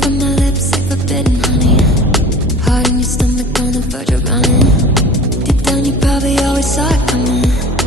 from my lips like forbidden honey. Heart in your stomach on the verge of running. Deep down you probably always saw it coming.